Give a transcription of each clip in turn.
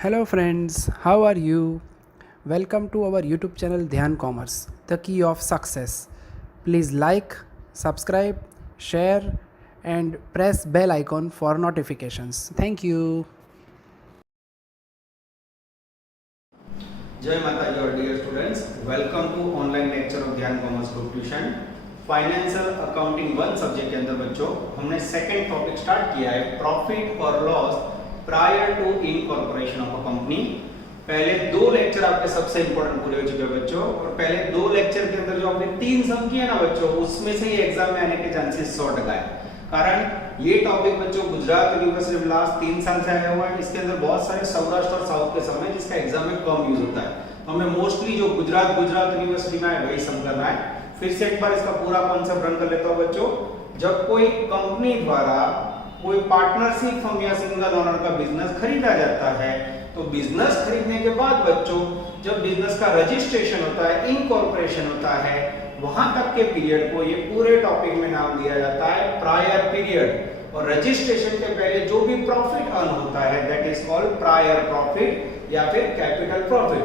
Hello friends, how are you? Welcome to our YouTube channel Dhyan Commerce, the key of success. Please like, subscribe, share and press bell icon for notifications. Thank you. जय माता दी और dear students, welcome to online lecture of Dhyan commerce group tuition. Financial accounting 1 subject के अंदर बच्चों हमने second topic start किया है, प्रॉफिट और loss prior to incorporation of a company. पहले 2 लेक्चर आपके सबसे इंपॉर्टेंट पूरे हो चुके हैं बच्चों, और पहले 2 लेक्चर के अंदर जो आपने 3 सम किए ना बच्चों, उसमें से ही एग्जाम में आने के चांसेस 100% है। कारण ये टॉपिक बच्चों गुजरात यूनिवर्सिटी में लास्ट 3 साल से आया हुआ है। इसके अंदर बहुत सारे सौराष्ट्र और साउथ के सम है जिसका एग्जाम में कम यूज होता है, तो हमें मोस्टली जो गुजरात यूनिवर्सिटी में है वही सम करना है। फिर से एक बार इसका पूरा कॉन्सेप्ट रन कर लेता हूं बच्चों। जब कोई कंपनी द्वारा कोई पार्टनरशिप फर्म या सिंगल ओनर का बिजनेस खरीदा जाता है, तो बिजनेस खरीदने के बाद बच्चों जब बिजनेस का रजिस्ट्रेशन होता है, इनकॉर्पोरेशन होता है, वहां तक के पीरियड को ये पूरे टॉपिक में नाम दिया जाता है प्रायर पीरियड। और रजिस्ट्रेशन के पहले जो भी प्रॉफिट अर्न होता है that is called prior profit या फिर कैपिटल प्रॉफिट।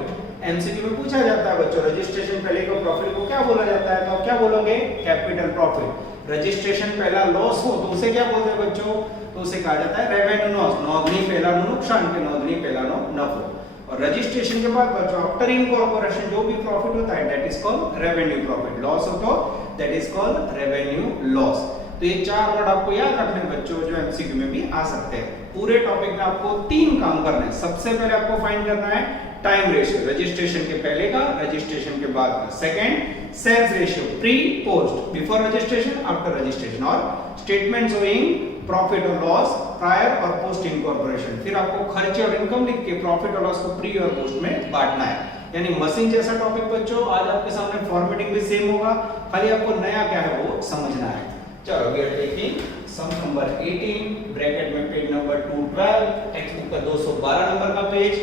एमसीक्यू में पूछा जाता है बच्चों, रजिस्ट्रेशन पहले को प्रॉफिट को क्या बोला जाता है, तो आप क्या बोलोगे? Capital profit. रजिस्ट्रेशन पहला लॉस हो तो उसे क्या बोलते हैं बच्चों? तो उसे कहा जाता है रेवेन्यू लॉस। नोंधनी पहला नुकसान के नोंधनी पहला नफो। और रजिस्ट्रेशन के बाद बच्चों आफ्टर इनकॉर्पोरेशन जो भी प्रॉफिट होता है that is called revenue profit. Loss हो तो that is called revenue loss. तो ये 4 वर्ड आपको याद रखने बच्चों, जो एमसीक्यू में भी आ सकते हैं। पूरे टॉपिक में आपको 3 काम करने हैं। सबसे पहले आपको फाइंड करना है टाइम रेशियो, रजिस्ट्रेशन के पहले का, रजिस्ट्रेशन के बाद का। Second sales ratio, pre post, before registration, after registration. और स्टेटमेंट शोइंग प्रॉफिट और लॉस प्रायर और पोस्ट इनकॉर्पोरेशन। फिर आपको खर्चे और इनकम लिख के प्रॉफिट और लॉस को प्री और पोस्ट में बांटना है। यानी मशीन जैसा टॉपिक बच्चों। आज आपके सामने फॉर्मेटिंग भी सेम होगा, खाली आपको नया क्या है वो समझना है। चलो we are taking sum number 18, bracket में पेज नंबर 212, टेक्स्ट बुक का 212 नंबर का पेज।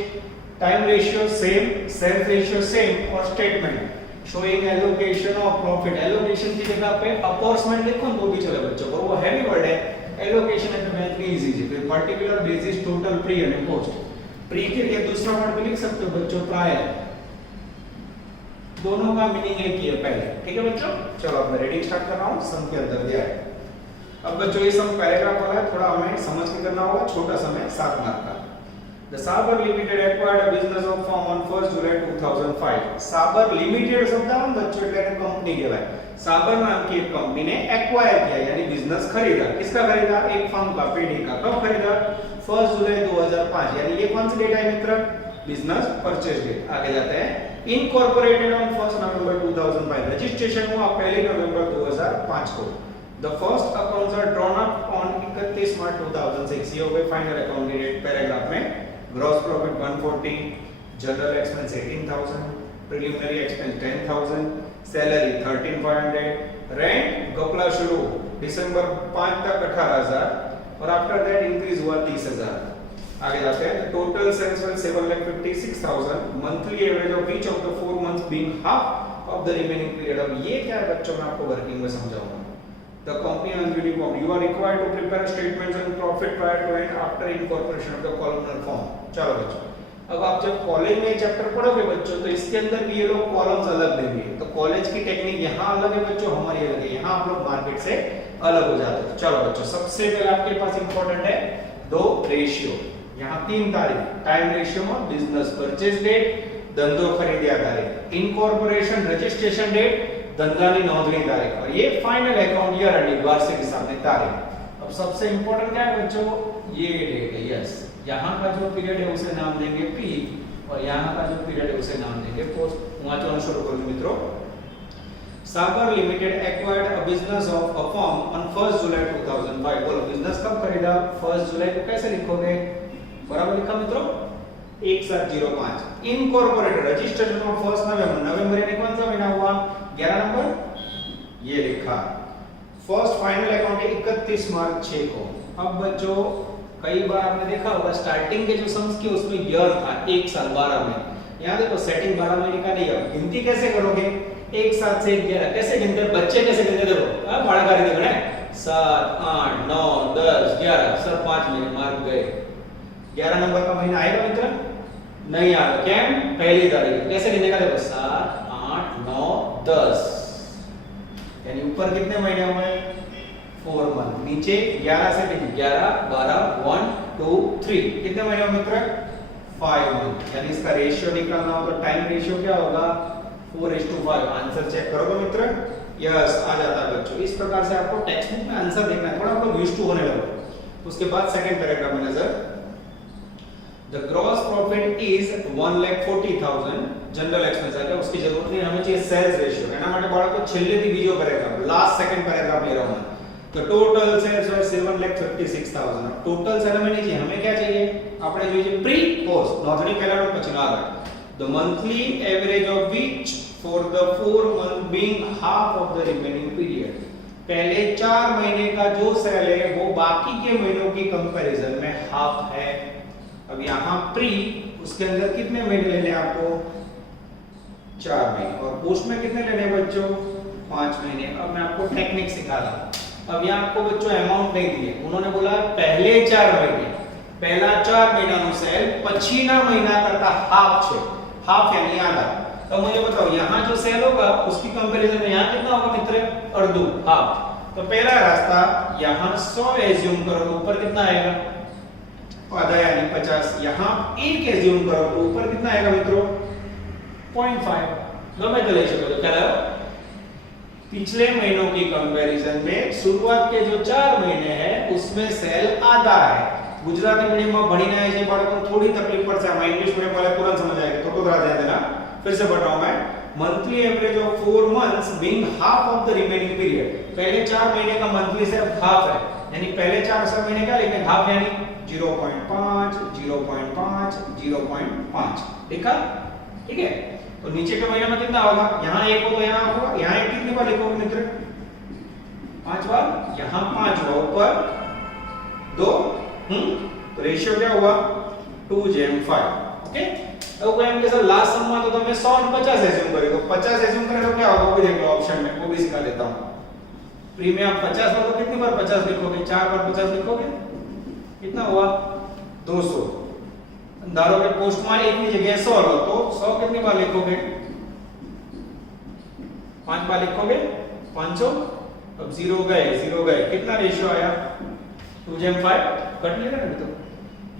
Time ratio same, sales ratio same, और statement showing allocation of profit. Allocation की जगह पे अपॉर्चमेंट लिखो तो भी चले बच्चों, पर वो हैवी वर्ड है। एलोकेशन है तो मैथ इजी है। फिर particular basis total pre and post. Pre के लिए दूसरा वर्ड भी लिख सकते हो बच्चों, प्रायर। दोनों का मीनिंग एक ही है पहले, ठीक है बच्चों। चलो अब मैं रीडिंग स्टार्ट कर रहा हूं। सम के अंदर दिया है। अब बच्चों ये सम पैराग्राफ वाला है, थोड़ा हमें समझ के करना होगा। छोटा सम है, 7 मार्क का। The Saber Limited acquired a business of firm on 1st July 2005. Saber Limited शब्द है बच्चों, એટલે એને कंपनी કહેવાય। साबर नाम की एक कंपनी ने एक्वायर किया यानी बिजनेस खरीदा। किसका खरीदा? एक फर्म का, पेडी का। कब खरीदा? 1 जुलाई 2005। यानी ये कौन सी डेट है मित्र? Business purchase date. आगे जाते हैं। Incorporated on 1 November 2005। रजिस्ट्रेशन हुआ 1 नवंबर 2005 को। The first accounts are drawn up on 31 मार्च 2006। ये हो गए फाइनल अकाउंट डेट। पैराग्राफ में gross profit 140, general expense 18,000, preliminary expense 10,000, salary 13,500, rent गपला शुरू दिसंबर 5 तक 18,000, और आफ्टर दैट इंक्रीज हुआ 30,000। आगे जाते हैं। Total sales were 7,56,000, monthly average of each of the 4 months being half of the remaining period. अब ये क्या है बच्चों, मैं आपको वर्किंग में समझाऊंगा। The company and uniform. You are required to prepare statements on profit prior to and after incorporation of the columnar form. चलो बच्चों, अब आप जब कॉलेज में चैप्टर पढ़ोगे बच्चों, तो इसके अंदर भी ये लोग कॉलम्स अलग देंगे। तो कॉलेज की टेक्निक यहाँ अलग है बच्चों, हमारी अलग है। यहाँ आप लोग मार्केट से अलग हो जाते हो। चलो बच्चों, सबसे पहले आपके पास इंपॉर्टेंट है 2 रेशियो। यहाँ 3 तारीख। टाइम रेशियो में बिजनेस परचेज डेट, धंधो खरीदिया तारीख। इनकॉर्पोरेशन रजिस्ट्रेशन डेट, धंधानी नोंधनी तारीख। और ये फाइनल अकाउंट ईयर एंडिंग वार्षिक हिसाब की तारीख। अब सबसे इंपॉर्टेंट क्या है बच्चों? ये डेट है। यस, यहाँ का जो पीरियड है उसे नाम देंगे पी, और यहाँ का जो पीरियड है उसे नाम देंगे पोस्ट। वाचन शुरू करो मित्रों। साबर limited acquired a business of a firm on 1 जुलाई 2005। बोलो बिजनेस कब खरीदा? 1 जुलाई को कैसे लिखोगे? बराबर लिखा मित्रों, 1705। इनकॉर्पोरेटेड रजिस्ट्रेशन ऑफ 1 नवंबर। नवंबर यानी कौन सा महीना हुआ? 11 नंबर। ये लिखा। फर्स्ट फाइनल अकाउंट 31 मार्च 6 को। अब बच्चों कई बार आपने देखा होगा स्टार्टिंग के जो सम्स किए उसमें ईयर था 1 साल 12 महीने। यहाँ देखो सेटिंग 12 महीने का नहीं है। गिनती कैसे करोगे? 1 7 से 11 कैसे गिनते हैं बच्चे? कैसे गिनते? देखो बड़ा कर देखना है 7 8 9 10 11 सर 5 महीने मार्क गए। 11 नंबर का महीना आएगा मित्र। नहीं आ रहा, क्या पहली तारीख कैसे गिनेगा? देखो 7 8 9 10, यानी ऊपर कितने महीने हुए? 4 मंथ। नीचे 11 से 11 12 1 2 3 कितने महीने हुए मित्र? 5 मंथ। यानी इसका रेशियो निकालना हो तो टाइम रेशियो क्या होगा? 4:5। आंसर चेक करोगे मित्र? यस, आ जाता है बच्चों। इस प्रकार से आपको टेक्स्ट बुक में आंसर देखना है, थोड़ा आपको यूज्ड टू होने लगो। उसके बाद सेकंड पैराग्राफ में नजर, the gross profit is 1,40,000 general expense है, उसकी जरूरत नहीं, हमें चाहिए सेल्स रेशियो। एना માટે બાળકો છેલ્લેથી બીજો પેરેગ્રાફ, લાસ્ટ સેકન્ડ પેરેગ્રાફ ले रहा हूं मैं। तो total sales were 7,56,000। Total sale में नहीं चाहिए, हमें क्या चाहिए? આપણે જોઈએ પ્રી પોસ્ટ, નોંધણી પહેલાનો પછીનો આગળ। The monthly average of which for the 4 month being half of the remaining period. पहले 4 महीने का जो सेल है वो बाकी के महीनों की कंपैरिजन में हाफ है। अब यहां प्री, उसके अंदर कितने महीने लेने आपको? 4 महीने। और पोस्ट में कितने लेने बच्चों? 5 महीने। अब मैं आपको टेक्निक सिखा रहा हूं। अब यहां आपको बच्चों अमाउंट नहीं दिए, उन्होंने बोला पहले 4 महीने, पहला 4 महीनाનો सेल पछीना महीना करता हाफ છે, हाफ यानी आधा। तो मुझे बताओ यहां जो सेल होगा उसकी कंपैरिजन में यहां कितना होगा मित्र? अर्धू, हाफ। तो पहला रास्ता, यहां 100 एज्यूम करो तो ऊपर कितना आएगा? आधा यानी 50। यहां 1 एज्यूम करो तो ऊपर कितना आएगा मित्रों? 0.5। गમે તે લઈ શકો છો। ખ્યાલ આવ્યો? पिछले महीनों की कंपैरिजन में शुरुआत के जो 4 महीने हैं उसमें सेल आधा है। गुजराती मीडियम में भणीने आए छे बाळको थोड़ी तकलीफ पड़શે, आमा इंग्लिश मीडियम वाले तुरंत समझ आएगा, तो थोड़ा ध्यान देना। फिर से पढ़ रहा हूं मैं। Monthly average of 4 months being half of the remaining period. पहले 4 महीने का मंथली सिर्फ हाफ है, यानी पहले 4 महीने का, लेकिन हाफ यानी 0.5 0.5 0.5। देखा? ठीक है। तो नीचे के महीने में कितना होगा? यहां 1 हो तो यहां होगा, यहां 1 कितनी बार लिखोगे मित्र? 5 बार। यहां 5 हुआ, ऊपर 2। तो रेशियो क्या हुआ? 2:5। ओके। अब कोई हम कैसा लास्ट सम में तो તમે 100 और 50 एज्यूम करें, तो 50 एज्यूम करें तो क्या होगा वो देख लो ऑप्शन में, वो भी सिखा देता हूं। प्री में आप 50 हो तो कितनी बार 50 लिखोगे? 4 बार 50 लिखोगे, कितना हुआ? 200। धारो के पोस्ट में 1 की जगह 100 लो तो 100 कितनी बार लिखोगे? 5 बार लिखोगे, 500। अब 0 गए, कितना रेशियो आया? 2:5। कट लेगा ना तो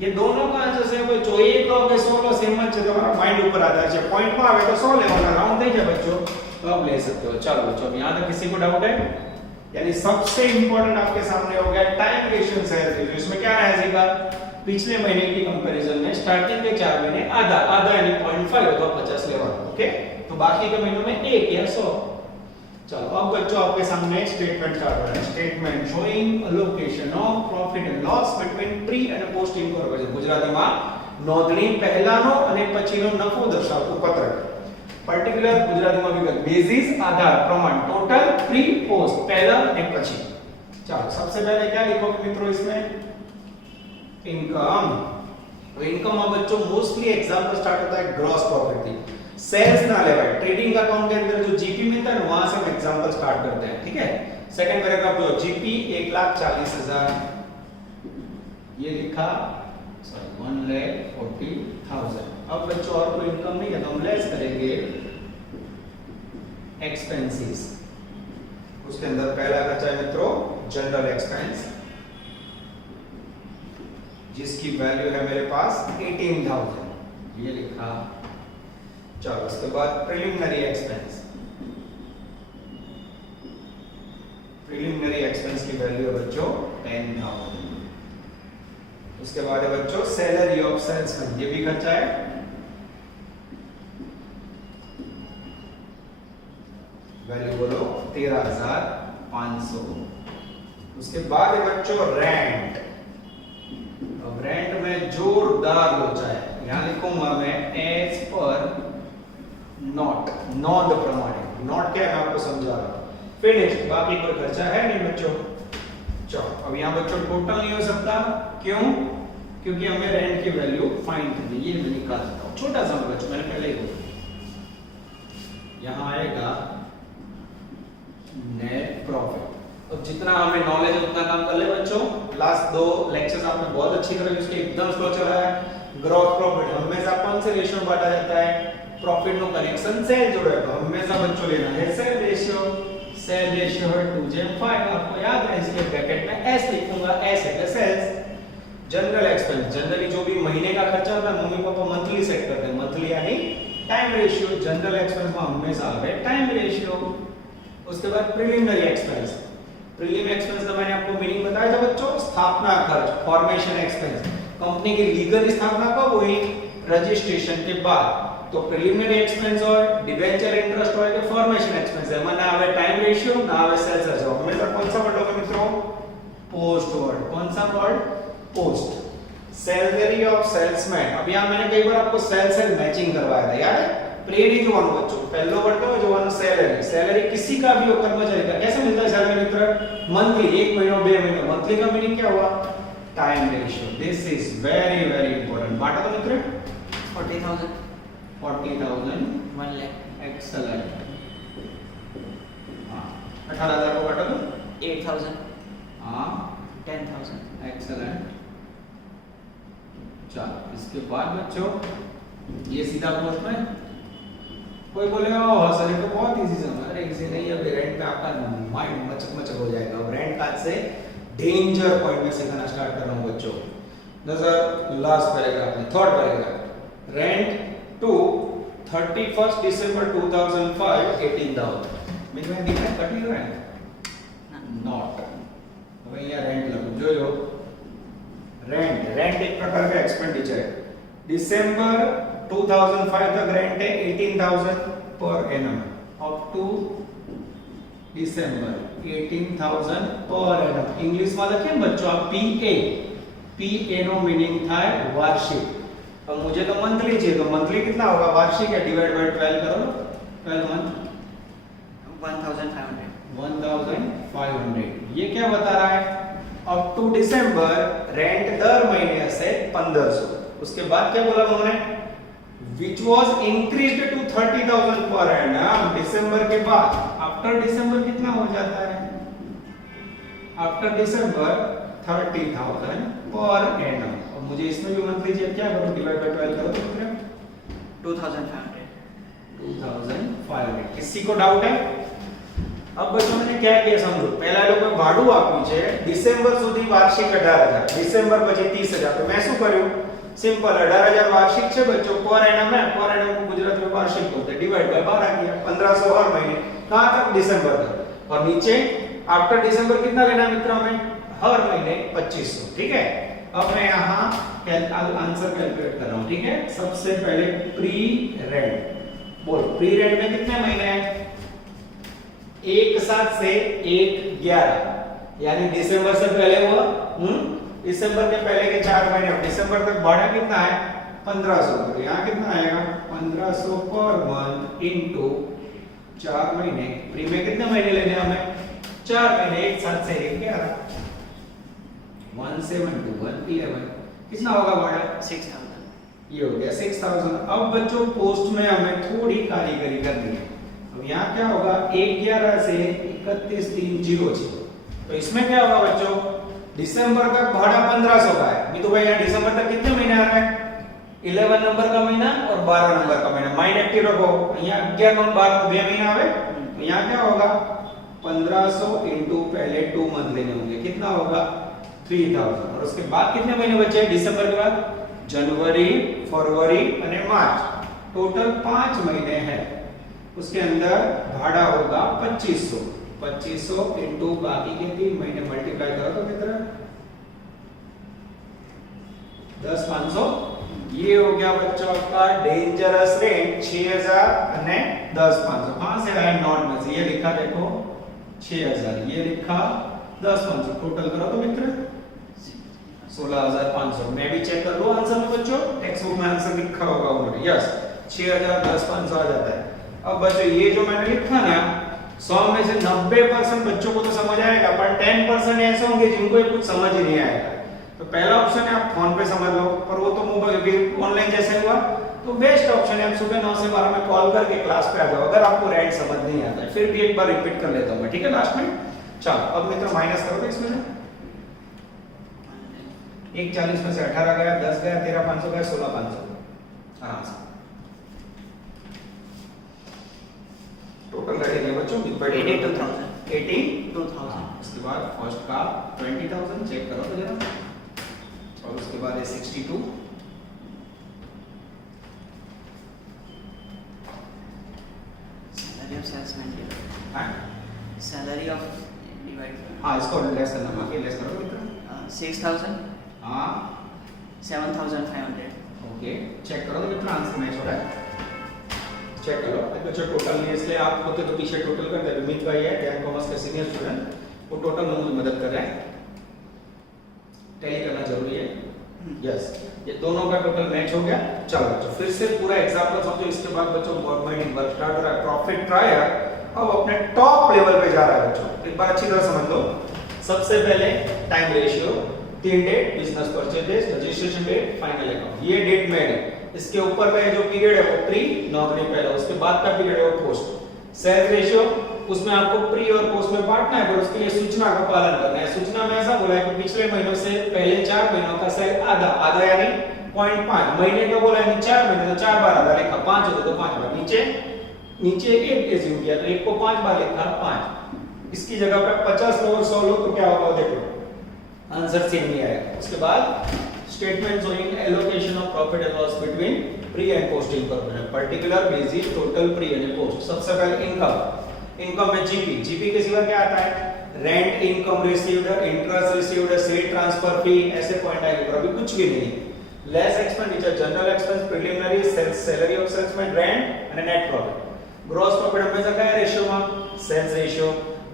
ये दोनों का आंसर सेम है। जो 1 लो के 100 लो सेम જ છે, તમારા માइंड ऊपर आधार છે। पॉइंट में आवे तो 100 लेवाना, राउंड થઈ જાય बच्चों, तो आप ले सकते हो। चलो बच्चों, यहां तक किसी को डाउट है? यानी सबसे इंपॉर्टेंट आपके सामने हो गया टाइम रेशियो सेल्स रेशियो। इसमें क्या रहेगा? पिछले महीने की कंपैरिजन में स्टार्टिंग के 4 महीने आधा यानी 0.5 हो तो 50 लेवाना। ओके। तो बाकी के महीनों में 1 या 100। चलो अब बच्चों आपके सामने स्टेटमेंट स्टार्ट हो रहा है। Statement showing allocation of profit and loss between pre and post incorporation. ગુજરાતીમાં નોંધણી પહેલાનો અને પછીનો નફો દર્શાવતું પત્રક। पर्टिकुलर ગુજરાતીમાં વિગત, બેઝિસ આધાર, પ્રમાણ, टोटल, प्री पोस्ट, पहला और પછી। चलो सबसे पहले क्या लिखोगे मित्रों इसमें? इनकम। तो इनकम में बच्चों मोस्टली एग्जांपल स्टार्ट होता है ग्रॉस प्रॉफिट थी, सेल्स ना लेवाय। ट्रेडिंग अकाउंट के अंदर जो जीपी मिलता है वहां से हम एग्जांपल स्टार्ट करते हैं। ठीक है। सेकंड पैराग्राफ जो जीपी 1,40,000 ये लिखा, सॉरी 1,40,000। अब बच्चों और कोई इनकम नहीं है तो हम लेस करेंगे एक्सपेंसेस। उसके अंदर पहला खर्चा है मित्रों जनरल एक्सपेंस, जिसकी वैल्यू है मेरे पास 18,000, ये लिखा। चलो उसके बाद प्रिलिमिनरी एक्सपेंस। प्रिलिमिनरी एक्सपेंस की वैल्यू है बच्चों 10,000। उसके बाद है बच्चों सैलरी ऑफ सेल्समैन, ये भी खर्चा है। वैल्यू बोलो 13,500। उसके बाद है बच्चों रेंट। अब रेंट में जोरदार लोचा है, यहां लिखूंगा मैं एज पर नॉट, नॉन प्रमाणे। नॉट क्या है मैं आपको समझा रहा हूं। फिनिश, बाकी कोई खर्चा है नहीं बच्चों। चलो अब यहां बच्चों टोटल नहीं हो सकता, क्यों? क्योंकि हमें रेंट की वैल्यू फाइंड करनी, ये मैं निकाल देता हूं। छोटा सा बच्चों मैंने पहले ही बोला, यहां आएगा नेट प्रॉफिट। अब जितना हमें नॉलेज है उतना काम कर ले बच्चों। लास्ट 2 लेक्चर्स आपने बहुत अच्छी तरह उसके एकदम स्लो चला है। ग्रॉस प्रॉफिट हमेशा कौन से रेशियो में बांटा जाता है? प्रॉफिट નો कनेक्शन सेल जोड़े तो हमेशा बच्चों लेना है सेल रेशियो है 2/5। आपको याद है इसके ब्रैकेट में s लिखूंगा, s है सेल्स। जनरल एक्सपेंस, जनरली जो भी महीने का खर्चा होता है मम्मी पापा मंथली सेट करते हैं, मंथली यानी टाइम रेशियो। जनरल एक्सपेंस में हमेशा आवे टाइम रेशियो। उसके बाद प्रिलिमिनरी एक्सपेंस, प्रीलिम एक्सपेंस का मैंने आपको मीनिंग बताया था बच्चों, स्थापना खर्च, फॉर्मेशन एक्सपेंस। कंपनी की लीगल स्थापना कब हुई? रजिस्ट्रेशन के बाद। तो प्रीलिमिनरी एक्सपेंस और डिबेंचर इंटरेस्ट હોય કે ફોર્મેશન એક્સપેન્સ એમાં ના આવે ટાઈમ રેશિયો ના આવે સેલ્સ રેશિયો। હંમેશા कौन सा वर्ड होगा मित्रों? Post word. कौन सा word? Post. Salary of salesman, अभी यहां मैंने कई बार आपको सेल्स एंड मैचिंग करवाया था, याद है? प्लेन ही जो बच्चों पहला वर्ड का जो वन सैलरी, सैलरी किसी का भी हो कर्मचारी का कैसे मिलता है सैलरी मित्र? मंथली, 1 महीना 2 महीना। मंथली का मीनिंग क्या हुआ? Time ratio. This is very very important. बांटा तो मित्र 40,000 40,000 1 lakh एक्सेलेंट। हां 18,000 को काटा तो 8,000 हां 10,000 एक्सेलेंट। चलो इसके बाद बच्चों ये सीधा पोस्ट में कोई बोलेगा ओह सर ये तो बहुत इजी सम है। अरे इजी नहीं, अब रेंट पे आपका माइंड मचक हो जाएगा। अब रेंट का से डेंजर पॉइंट में सिखाना स्टार्ट कर रहा हूं बच्चों। नजर लास्ट पैराग्राफ में, third paragraph, rent to 31 December 2005 18,000। Minimum दिख रहा है कट रहा है नॉट। अब यहाँ रेंट लगो जो रेंट एक प्रकार का एक्सपेंडिचर है। दिसंबर 2005 तक रेंट है 18,000 per annum up to December 18,000 per annum. English में लखिए बच्चों आप पीए नो मीनिंग था वार्षिक। अब मुझे तो मंथली चाहिए, तो मंथली कितना होगा? वार्षिक है डिवाइड बाय 12 करो, 12 मंथ 1,500 1,500। ये क्या बता रहा है? अप टू दिसंबर रेंट दर महीने से 1500। उसके बाद क्या बोला उन्होंने? which was increased to 30,000 per annum। दिसंबर के बाद, आफ्टर दिसंबर कितना हो जाता है? आफ्टर दिसंबर 30,000 पर annum। अब मुझे इसमें भी मंथली चाहिए, क्या करो? डिवाइड बाय 12 करो तो कितना? 2,500 2,500। किसी को डाउट है? अब बच्चों ने क्या किया समझो। पहला लोग भाड़ू આપ્યું છે ડિસેમ્બર સુધી વાર્ષિક 18,000, ડિસેમ્બર પછી 30,000। તો मैं શું કર્યું? सिंपल 18,000 वार्षिक છે बच्चों, पर एनम है, पर एनम को गुजरात में वार्षिक बोलते हैं, डिवाइड बाय 12 किया, 1500 हर महीने। कहां तक? दिसंबर तक। और नीचे आफ्टर दिसंबर कितना लेना है मित्रों हमें? हर महीने 2500। ठीक है। अब मैं यहां आंसर कैलकुलेट कर रहा हूं। ठीक है। सबसे पहले प्री रेंट बोल, प्री रेंट में कितने महीने हैं? 1/7 से 1/11 यानी दिसंबर से पहले हुआ दिसंबर के पहले के 4 महीने। दिसंबर तक भाड़ा कितना है? 1500। तो यहाँ कितना आएगा? 1500 पर मंथ इनटू 4 महीने। प्री में कितने महीने लेने हमें? 4 महीने। 1/7 से 1/11 1/7 कितना होगा भाड़ा? 6,000 ये हो गया 6,000। अब बच्चों पोस्ट में हमें थोड़ी कारीगरी करनी है। अब यहाँ क्या होगा? 1/11 से 31/3/06। तो इसमें क्या होगा बच्चों? दिसंबर तक भाड़ा 1500 का है। तो भाई यहाँ दिसंबर तक कितने महीने आ रहे हैं? 11 नंबर का महीना और 12 नंबर का महीना। माइंड एक्टिव रखो। यहाँ 11 और 12 2 महीना आवे। तो यहाँ क्या होगा? 1500 इनटू पहले 2 मंथ लेने होंगे। कितना होगा? 3,000। और उसके बाद कितने महीने बचे दिसंबर के बाद? जनवरी, फरवरी और मार्च। टोटल 5 महीने हैं। उसके अंदर भाड़ा होगा 2500। 2500 इनटू बाकी के 3 महीने मल्टीप्लाई करो तो कितना? 10,500। ये हो गया बच्चों आपका डेंजरस रेंट 6,000 અને 10,500। कहां से आया? नॉट में से। ये लिखा देखो 6,000, ये लिखा 10,500। टोटल करो तो मित्र 16,500। मैं भी चेक कर लूं आंसर में बच्चों, टेक्स्ट बुक में आंसर लिखा होगा उन्होंने। यस 6,000 10,500 आ जाता है। अब बच्चों ये जो मैंने लिखा ना 100 में से 90% बच्चों को तो समझ आएगा, पर 10% ऐसे होंगे जिनको ये कुछ समझ ही नहीं आएगा। तो पहला ऑप्शन है आप फोन पे समझ लो, पर वो तो मोबाइल ऑनलाइन जैसे हुआ तो बेस्ट ऑप्शन है आप सुबह 9 से 12 में कॉल करके क्लास पे आ जाओ अगर आपको रेंट समझ नहीं आता है। फिर भी एक बार रिपीट कर लेता हूं मैं, ठीक है लास्ट में। चलो अब मित्र माइनस करो इसमें एक 40 में से 18 गया, 10 गया, 13,500 गया, 16,500 आराम से टोटल रहेगा बच्चों 82,000 82,000। उसके बाद फर्स्ट का 20,000 चेक करो तो जरा, और उसके बाद है 62, सैलरी ऑफ सेल्समैन हाँ सैलरी ऑफ डिवाइड हाँ इसको लेस करना बाकी लेस करो कितना 6,000 हाँ 7,500 ओके चेक करो तो कितना आंसर मैच हो रहा है, चेक करो। बच्चों टोटल नहीं इसलिए आप होते तो पीछे टोटल कर दे, विमित भाई है ध्यान कॉमर्स के सीनियर स्टूडेंट, वो टोटल में मुझे मदद कर रहे हैं, टैली करना जरूरी है। यस ये दोनों का टोटल मैच हो गया। चलो बच्चों फिर से पूरा एग्जांपल समझो, इसके बाद बच्चों गवर्नमेंट वर्क स्टार्ट हो रहा है, प्रॉफिट ट्रायर अब अपने टॉप लेवल पे जा रहा है बच्चों, एक बार अच्छी तरह समझ लो। सबसे पहले time ratio, 3 date, business purchase, registration date, final account, ये डेट मेड है। इसके ऊपर का जो पीरियड है वो प्री, नौकरी पहला, उसके बाद का पीरियड है वो पोस्ट। सेल्स रेशियो उसमें आपको प्री और पोस्ट में बांटना है, पर उसके लिए सूचना का पालन करना है। सूचना में ऐसा बोला है कि पिछले महीनों से पहले 4 महीनों का सेल आधा आधा यानी 0.5 महीने का बोला है, 4 महीने तो 4 बार आधा लिखा, 5 हो तो 5 बार, नीचे नीचे 1 एज्यूम किया तो 1 को 5 बार लिखा 5, इसकी जगह पे 50 लोग 100 लोग तो क्या होगा देखो आंसर सेम नहीं आएगा। उसके बाद statement showing allocation of profit and loss between pre and post incorporation, particular, basic, total, pre and post. सबसे पहले इनकम, इनकम में जीपी, जीपी के सिवा क्या आता है, rent income received, interest received, sale transfer fee, ऐसे पॉइंट आएंगे, पर अभी कुछ भी नहीं है। Less expenditure, general expense, preliminary, sales, salary of salesman, rent and net profit. Gross profit हमेशा क्या रेशियो में, सेल्स रेशियो,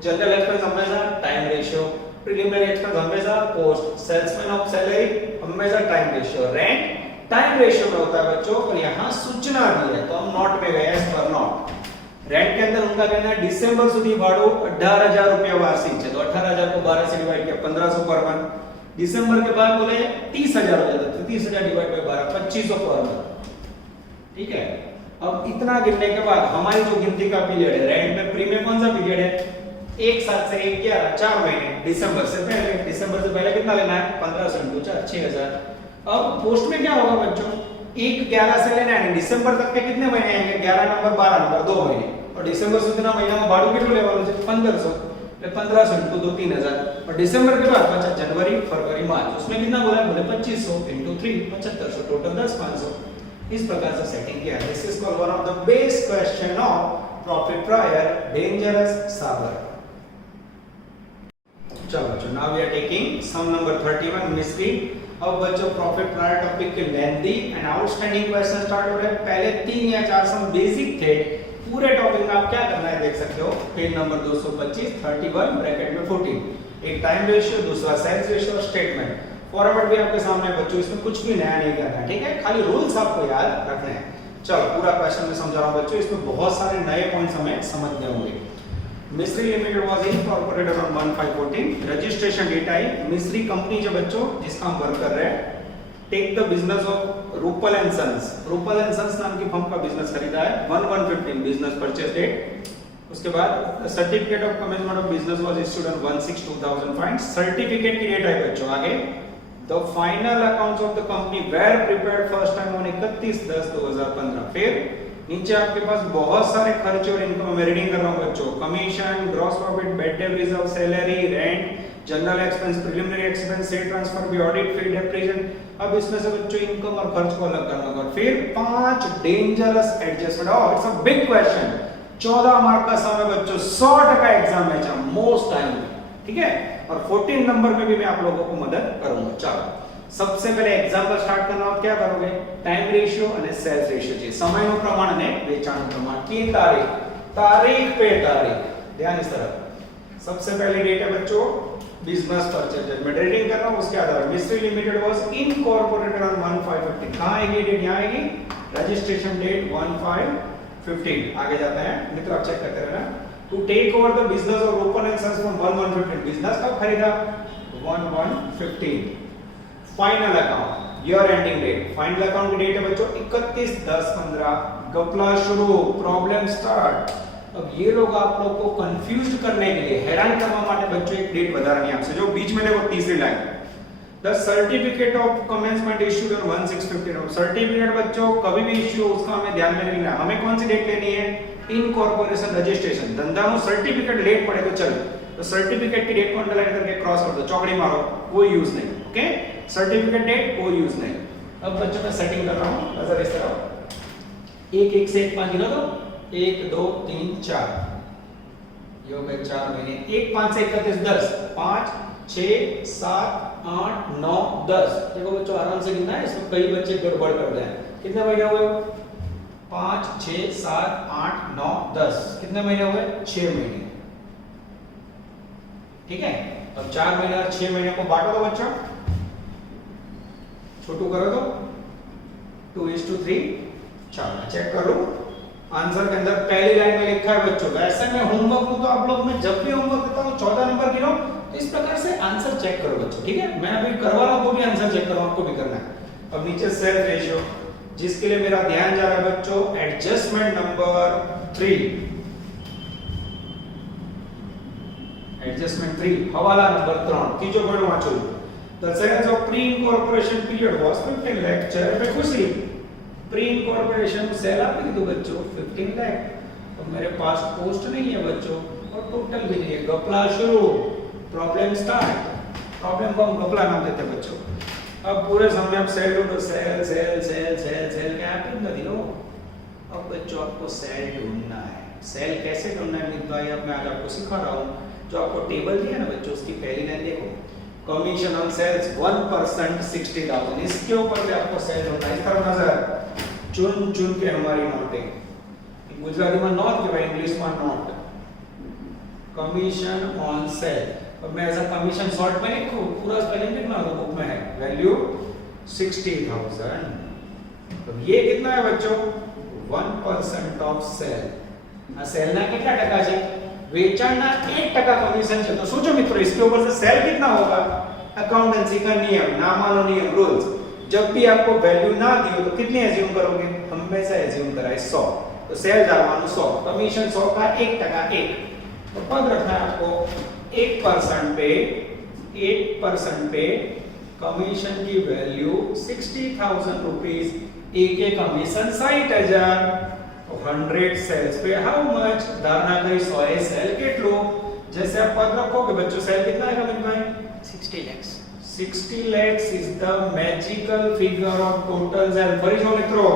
जनरल एक्सपेंस हमेशा टाइम रेशियो, प्रिलिमिनरी एक्सपेंस हमेशा पोस्ट, सेल्समैन ऑफ सैलरी हमेशा time ratio, rent time ratio में होता है बच्चों। और यहां सूचना दी है तो हम नॉट में गए, एज पर नॉट। रेंट के अंदर उनका कहना है डिसेंबर સુધી ભાડું 18,000 रुपया वार्षिक है, तो 18,000 को 12 से डिवाइड किया 1500 पर मंथ। दिसंबर के बाद बोले 30,000 हो जाता है, 30,000 डिवाइड बाय 12 2500 पर मंथ, ठीक है। अब इतना गिनने के बाद हमारी जो गिनती का पीरियड है, रेंट में प्री में कौन सा पीरियड है, 1 7 से 1 11 4 महीने, दिसंबर से पहले कितना लेना है 1500 × 4 6,000। अब पोस्ट में क्या होगा बच्चों, 1 11 से लेना है, दिसंबर तक के कितने महीने आएंगे, 11 नंबर 12 नंबर 2 महीने, और दिसंबर सुधीना महीनाમાં ભાડું કેટલું લેવાનું છે 1500, એટલે 1500 × 2 3000, और दिसंबर के बाद बचा जनवरी फरवरी मार्च, उसमें कितना बोला है, बोले 2500 × 3 7500, टोटल 10,500। इस प्रकार से सेटिंग किया। This is called one of the best question of profit trial, dangerous सागर। चलो बच्चों, now we are taking sum number 31 Mistry. अब बच्चों प्रॉफिट ट्रायल टॉपिक के lengthy and outstanding question start हो रहे हैं। पहले 3 या 4 सम बेसिक थे, पूरे टॉपिक में आप क्या करना है देख सकते हो, पेज नंबर 225 31 ब्रैकेट में 14, एक टाइम रेशियो, दूसरा सेल्स रेशियो और स्टेटमेंट। फॉर्मेट भी आपके सामने है बच्चों, इसमें कुछ भी नया नहीं करना है, ठीक है, खाली रूल्स आपको याद रखने हैं। चलो पूरा क्वेश्चन में समझा रहा हूं बच्चों, इसमें बहुत सारे नए पॉइंट्स हमें समझने होंगे। Misri limited was incorporated on 1/5/14, registration date आई, मिस्री कंपनी जो बच्चों जिसका हम वर्क कर रहे हैं, take the business of Rupal and sons, Rupal and sons नाम की फर्म का बिजनेस खरीदा है, 1/1/15 बिजनेस परचेज डेट। उसके बाद certificate of commencement of business was issued on 1/6/2005, certificate की डेट आई बच्चों आगे। The final accounts of the company were prepared first time on 31/10/2015। फिर नीचे आपके पास बहुत सारे खर्चे और इनकम मैं रीडिंग कर रहा हूं बच्चों, commission, gross profit, bad debt reserve, salary, rent, general expense, preliminary expense, sale transfer भी, ऑडिट फी, डेप्रिसिएशन। अब इसमें से बच्चों इनकम और खर्च को अलग करना होगा। फिर 5 dangerous adjustment. Oh it's a big question, 14 mark का सम है बच्चों, 100% एग्जाम में चाहे मोस्ट टाइम, ठीक है, और 14 नंबर में भी मैं आप लोगों को मदद करूंगा। चलो सबसे पहले एग्जांपल स्टार्ट करना हो, क्या करोगे, टाइम रेशियो અને સેલ્સ રેશિયો છે, સમયનું પ્રમાણ અને વેચાણનું પ્રમાણ। 3 तारीख, तारीख पे तारीख, ध्यान इस तरफ। सबसे पहली डेट है बच्चों बिजनेस परचेज, मैं रीडिंग कर रहा हूं उसके आधार पर। Mystery limited was incorporated on 1/5/15, कहां आएगी डेट, यहां आएगी, रजिस्ट्रेशन डेट 1/5/15। आगे जाते हैं मित्र, आप चेक करते रहना। To take over the business of Rupal and sons from 1/1/15, business कब खरीदा, 1/1/15। Final account, year ending date, final account की डेट है बच्चों 31/10/15। गपला शुरू, प्रॉब्लम स्टार्ट। अब ये लोग आप लोग को कंफ्यूज करने के लिए, हैरान करने માટે बच्चों एक डेट વધારાની आपसे, जो बीच में देखो तीसरी line, the certificate of commencement issued on 1/6/15। Certificate बच्चों कभी भी इश्यू उसका हमें ध्यान में रखना है। हमें कौन सी डेट लेनी है? इनकॉर्पोरेशन रजिस्ट्रेशन, धंधाનું सर्टिफिकेट लेट पड़े तो चले, तो सर्टिफिकेट की डेट को अंडरलाइन करके क्रॉस कर दो, चौकड़ी मारो, कोई यूज नहीं। ओके, सर्टिफिकेट डेट कोई यूज नहीं। अब बच्चों मैं सेटिंग कर रहा हूं, नजर इस तरफ, 1 से 1 5 गिनो तो 1 2 3 4, ये हो गए 4 महीने। 1 5 से 31 10, 5 6 7 8 9 10। देखो बच्चों आराम से गिनना है, इसमें कई बच्चे गड़बड़ कर रहे हैं। कितने महीने हुए? 5 6 7 8 9 10। कितने महीने हुए? 6 महीने। ठीक है, अब 4 महीने और 6 महीने को बांटो दो बच्चों, छोटू करो तो 2:3। चलो चेक करो, आंसर के अंदर पहली लाइन में लिखा है बच्चों, वैसे मैं होमवर्क हूं तो आप लोग में जब भी होमवर्क देता हूं 14 नंबर गिनो, तो इस प्रकार से आंसर चेक करो बच्चों। ठीक है, मैं अभी करवा रहा हूं तो भी आंसर चेक करो, आपको भी करना है। अब नीचे सेल्फ रेशियो, जिसके लिए मेरा ध्यान जा रहा है बच्चों, एडजस्टमेंट नंबर 3, एडजस्टमेंट 3 हवाला नंबर 3 तीजो पॉइंट वांचो। The sales of pre incorporation period was 15 lakh. चेहरे पे खुशी, प्री इनकॉर्पोरेशन सेल आप लिख दो बच्चों 15 लाख। तो मेरे पास पोस्ट नहीं है बच्चों और टोटल भी नहीं है, गपला शुरू, प्रॉब्लम स्टार्ट। प्रॉब्लम को हम गपला नाम देते हैं बच्चों। अब पूरे समय आप सेल ढूंढो, sale sale sale sale sale क्या आप ढूंढ दिलो। अब बच्चों आपको सेल ढूंढना है। सेल कैसे ढूंढना है मित्र भाई, अब मैं आज आपको सिखा रहा हूं। जो आपको टेबल दिया ना बच्चों, उसकी पहली लाइन देखो, कमीशन ऑन सेल्स 1% 60,000, इसके ऊपर भी आपको सेल ढूंढना है। इस तरह नजर चुन चुन के हमारी नोटें, गुजराती में नोट के भाई, इंग्लिश में नोट, कमीशन ऑन सेल। अब मैं ऐसा कमीशन शॉर्ट में लिखूं, पूरा स्पेलिंग कितना होगा बुक में है, वैल्यू 60,000। तो ये कितना है बच्चों? 1% ऑफ सेल। सेल ना कितना टका છે? વેચાણના 1% કમિશન છે। તો सोचो मित्रों, इसके ऊपर से सेल कितना होगा? अकाउंटेंसी का नियम, नामानो नियम, रूल्स, जब भी आपको वैल्यू ना दी हो तो कितनी एज्यूम करोगे? हमेशा एज्यूम कराए 100। तो सेल डालवानो 100, कमीशन 100 का 1% 1, तो पद रखना है आपको 1% पे, 8% पे कमीशन की वैल्यू 60,000 रुपीस, एक एक कमीशन 60,000, 100 सेल्स पे हाउ मच? धारणा करी 100 सेल કેટલો? जैसे आप पद रखोगे बच्चों, सेल कितना आएगा मित्र भाई? 60 lakhs. 60 lakhs is the magical figure of total sale। फरी जो मित्रों,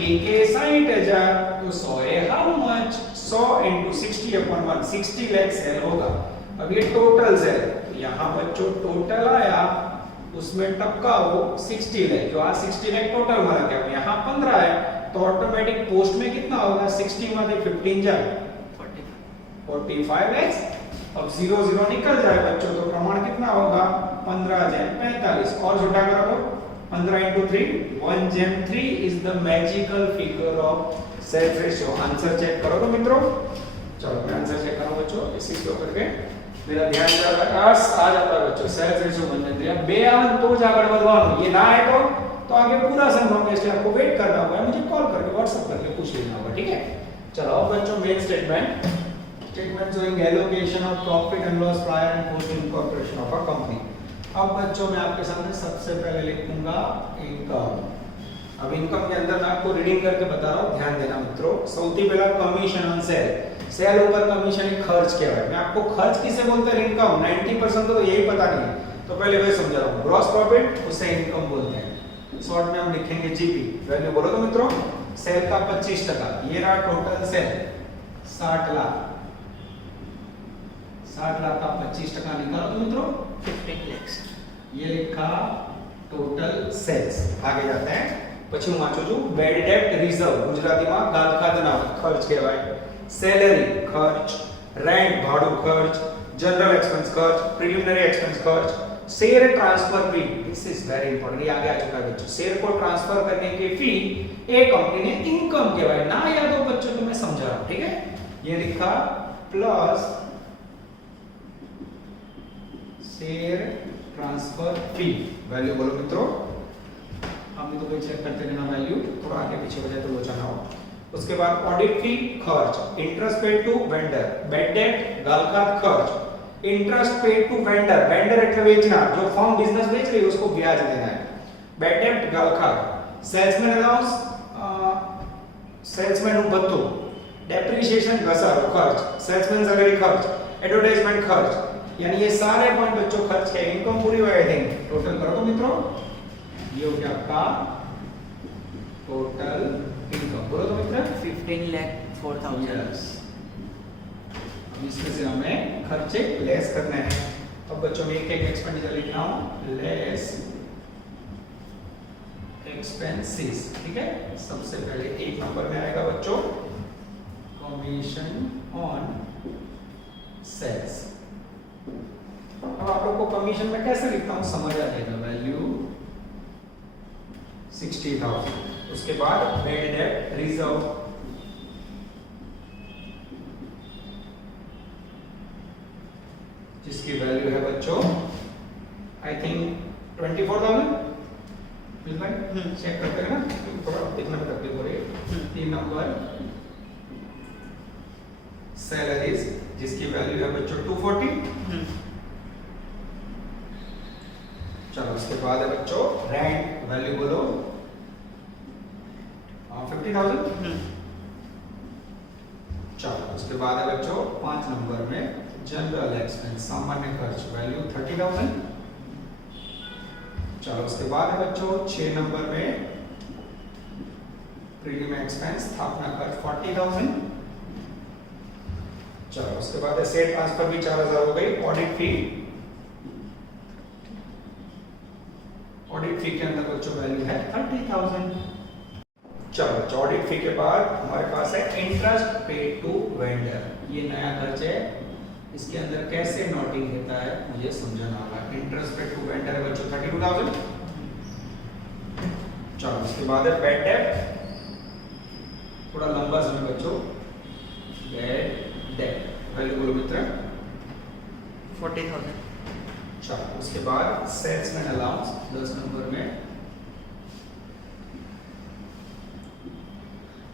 एक 60,000, तो 100 है how much? 100 into 60/1, 60 lakh sale होगा। अब ये टोटल सेल, यहाँ बच्चों टोटल आया, उसमें टपका वो 60 लाख, जो आज 60 लाख टोटल मारा गया, यहाँ 15 है, तो ऑटोमेटिक पोस्ट में कितना होगा? 60 में से 15 जाए 45 लाख। अब 0 0 निकल जाए बच्चों, तो प्रमाण कितना होगा? 15 जाए 45, और छोटा करो 15 into 3, 1/3 is the magical figure of sales ratio. Answer check करो तो मित्रों, चलो मैं आंसर चेक करूं बच्चों, इसी के ऊपर के मेरा ध्यान जा रहा है, आ जाता है बच्चों सेल्फ रेशियो बनने दिया। बे आवन तो ज આગળ વધવાનું, ये ना आए तो आगे पूरा संभव है, इसलिए आपको वेट करना होगा, मुझे कॉल करके व्हाट्सएप करके पूछ लेना होगा। ठीक है, चलो अब बच्चों main statement, statement showing allocation of profit and loss prior and post incorporation of a company. अब बच्चों मैं आपके सामने सबसे पहले लिखूंगा इनकम। अब इनकम के अंदर मैं आपको रीडिंग करके बता रहा हूं, ध्यान देना मित्रों। સૌથી પહેલા કમિશન ઓન સેલ, सेल ऊपर कमीशन एक खर्च क्या है। मैं आपको खर्च किसे बोलते हैं? इनकम। 90% तो यही पता नहीं है, तो पहले वही समझा रहा हूं। ग्रॉस प्रॉफिट उसे इनकम बोलते हैं, शॉर्ट में हम लिखेंगे जीपी। वैल्यू बोलो तो मित्रों, सेल का 25%, ये रहा टोटल सेल 60 लाख, 60 लाख का 25% निकालो तो मित्रों 15 lakhs. ये लिखा टोटल सेल्स। आगे जाते हैं, પછી હું વાંચું છું બેડ ડેટ રિઝર્વ, ગુજરાતીમાં ગાલખાધના ખર્ચ કહેવાય, સેલેરી ખર્ચ, રેન્ટ ભાડું ખર્ચ, जनरल एक्सपेंस खर्च, प्रीलिमिनरी एक्सपेंस खर्च, share transfer fee. This is very important, ये आगे आ चुका है बच्चों। शेयर को ट्रांसफर करने की फी एक कंपनी ने इनकम कहवाय, ना याद हो बच्चों तो मैं समझा रहा हूं। ठीक है, ये लिखा plus share transfer fee. Value बोलो मित्रों, हम तो कोई चेक करते रहना वैल्यू, थोड़ा आगे पीछे हो जाए तो वो जाना हो। उसके बाद ऑडिट फी खर्च, interest paid to vendor, bad debt गालखात खर्च, interest paid to vendor, vendor એટલે વેચનાર, જો ફર્મ બિઝનેસ વેચ રહી है उसको ब्याज देना है. બેડ ડેપ્ટ ગાલખાર, સેલ્સમેન અલાઉન્સ, સેલ્સમેન નું ભથ્થું, डेप्रिसिएशन घसारो खर्च, सेल्समैन सैलरी खर्च, एडवर्टाइजमेंट खर्च, यानी ये सारे पॉइंट बच्चों खर्च के. इनकम पूरी हुई आई थिंक. टोटल करो तो मित्रों ये हो गया आपका टोटल इनकम. बोलो तो मित्र 15,04,000. यस. अब इसमें से हमें खर्चे लेस करने हैं. अब बच्चों में एक एक एक्सपेंडिचर लिख रहा हूं, लेस एक्सपेंसेस. ठीक है. सबसे पहले एक नंबर में आएगा बच्चों कमीशन ऑन सेल्स. अब आप लोग को कमीशन में कैसे लिखता हूं समझ आ जाएगा. वैल्यू 60,000. उसके बाद बेड डेप्ट रिजर्व, जिसकी वैल्यू है बच्चों आई थिंक 24,000. मिल भाई चेक करते हैं ना, थोड़ा देखना भी तकलीफ हो रही है. 3 नंबर सैलरीज, जिसकी वैल्यू है बच्चों 240. चलो उसके बाद है बच्चों रेंट, वैल्यू बोलो 50,000. चलो उसके बाद है बच्चों 5 नंबर में जनरल एक्सपेंस, सामान्य खर्च, वैल्यू 30,000. चलो उसके बाद है बच्चों 6 नंबर में प्रीलिम एक्सपेंस, स्थापना खर्च 40,000. चलो उसके बाद एसेट ट्रांसफर भी 4,000 हो गई. ऑडिट फी, ऑडिट फी के अंदर बच्चों वैल्यू है 30,000. चलो ऑडिट फी के बाद हमारे पास है इंटरेस्ट पेड टू वेंडर. ये नया खर्च है, इसके अंदर कैसे नोटिंग होता है मुझे समझाना होगा. इंटरेस्ट पेड टू वेंडर है बच्चों 32,000. चलो उसके बाद है बेड डेप्ट, थोड़ा लंबा समय बच्चों. बेड डेप्ट वैल्यू बोलो मित्र 40,000. चलो उसके बाद सेल्समैन अलाउंस 10 नंबर में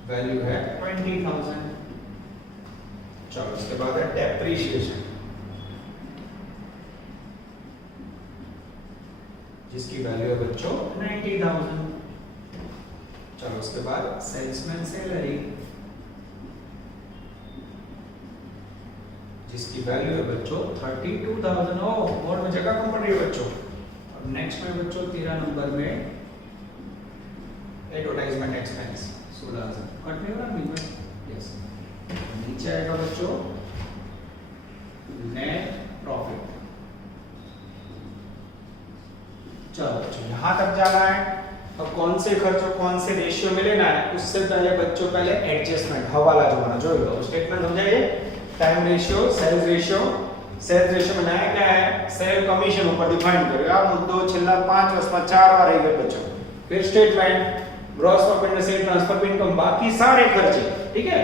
वैल्यू है 20,000. चलो उसके बाद है डेप्रिसिएशन, जिसकी वैल्यू है बच्चों 90,000. चलो उसके बाद सेल्समैन सैलरी, जिसकी वैल्यू है बच्चों 32,000. ओ बोर्ड में जगह कम पड़ रही है बच्चों. अब नेक्स्ट में बच्चों 13 नंबर में एडवर्टाइजमेंट एक्सपेंस 16,000. कट नहीं हो रहा बिल में. यस. नीचे आएगा बच्चों नेट प्रॉफिट. चलो बच्चों यहां तक जाना है. अब कौन से खर्च और कौन से रेशियो में लेना है उससे पहले बच्चों पहले एडजस्टमेंट हवाला जोड़ना जो स्टेटमेंट समझाइए. Time ratio, sales ratio. Sales ratio में नया क्या है, सेल कमीशन ऊपर डिफाइन करेगा. मुद्दो छेल्ला 5 વર્ષમાં 4 વાર આવી ગયો बच्चों. फिर स्टेटमेंट, ग्रॉस प्रॉफिट में सेल ट्रांसफर पे इनकम, बाकी सारे खर्चे. ठीक है.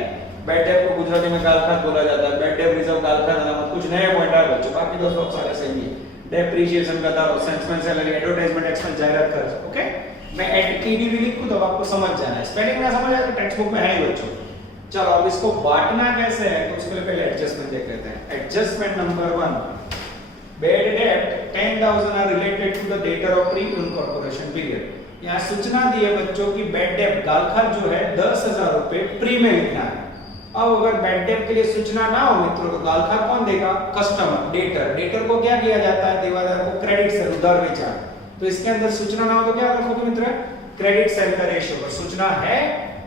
बेड डेप्ट को गुजराती में गालखात बोला जाता है. बेड डेप्ट रिजर्व गालखात अलामत, कुछ नए पॉइंट आए बच्चों, बाकी 10 लोग सारे सही है. डेप्रिसिएशन का दारो, सेल्समैन सैलरी, एडवर्टाइजमेंट एक्सपेंस, जाहिरात खर्च. ओके. मैं टीडीवी लिखूं तो आपको समझ जाना है. स्पेलिंग ना समझ आए तो टेक्स्ट बुक में है ही बच्चों. चलो अब इसको बांटना कैसे है तो उसके लिए पहले एडजस्टमेंट देख लेते हैं. एडजस्टमेंट नंबर 1, बेड डेप्ट 10,000 are related to the debtor of pre incorporation period. यहाँ सूचना दी है बच्चों की बेड डेप्ट गालखात जो है 10,000 रुपए प्री में लिखना है. अब अगर बेड डेप्ट के लिए सूचना ना हो मित्रों तो गालखात कौन देगा, कस्टमर, डेटर. डेटर को क्या किया जाता है, देवादार को क्रेडिट से उधार बेचा. तो इसके अंदर सूचना ना हो तो क्या रखोगे मित्र, क्रेडिट सेल का रेशियो. पर सूचना है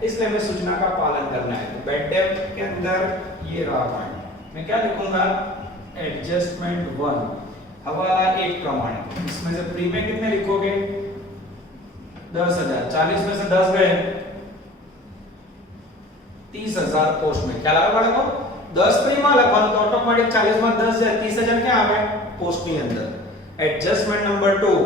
इसलिए हमें सूचना का पालन करना है. तो बेड डेप्ट के अंदर ये रहा पॉइंट. मैं क्या लिखूंगा, एडजस्टमेंट 1 हवाला 1 प्रमाणे. इसमें से प्री में कितने लिखोगे, 10,000. 40 में से 10 गए 30,000 पोस्ट में. ખ્યાલ આવે બાળકો? 10 પ્રી માં લખવાનું તો ઓટોમેટિક 40 માં 10 જાય 30,000 ક્યાં આવે, પોસ્ટ ની અંદર. Adjustment number 2,